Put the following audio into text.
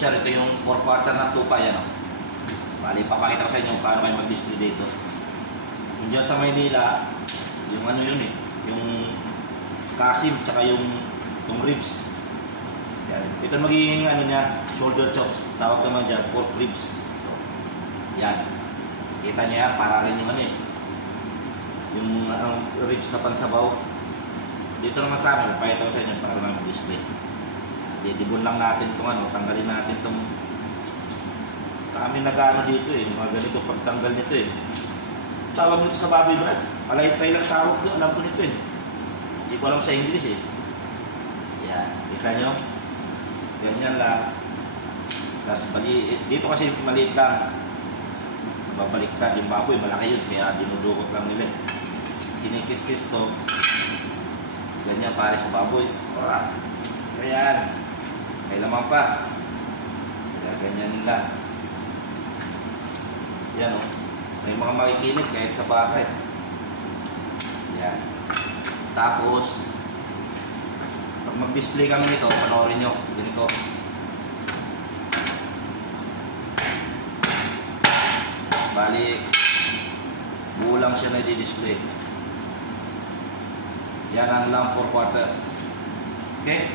butcher, ito yung 4/4 ng tupa, yan o. Bali, papakita ko sa inyo paano kayo mag-display dito. Kung dyan sa Maynila, yung ano yun eh, yung kasim, tsaka yung ribs. Yan. Ito magiging ano niya, shoulder chops, tawag naman dyan, pork ribs. So, yan. Kita niya, para rin yung ano eh, yung ribs na pansabaw. Dito naman sa amin, papakita ko sa inyo para naman mag-display. Didibon lang natin itong ano, tanggalin natin itong kami nag-ano dito eh, mga ganito pagtanggal nito eh. Tawag nito sa baboy brad, palaypay lang tawag doon, alam ko nito eh. Hindi ko alam sa English eh. Yan, kita nyo? Ganyan lang. Tapos dito kasi maliit lang. Babaliktad yung baboy, malaki yun, kaya dinudukot lang nila eh. Kinikis-kis to. Tapos ganyan pare sa baboy. Alright. Ganyan. Kailaman pa. Kaya ganyan lang. Yan o. May mga makikinis kahit sa baka eh. Yan. Tapos, pag mag-display kami nito, panoorin nyo. Ganito. Bali, buo lang siya na i-display. Yan ang lamb 4/4. Okay?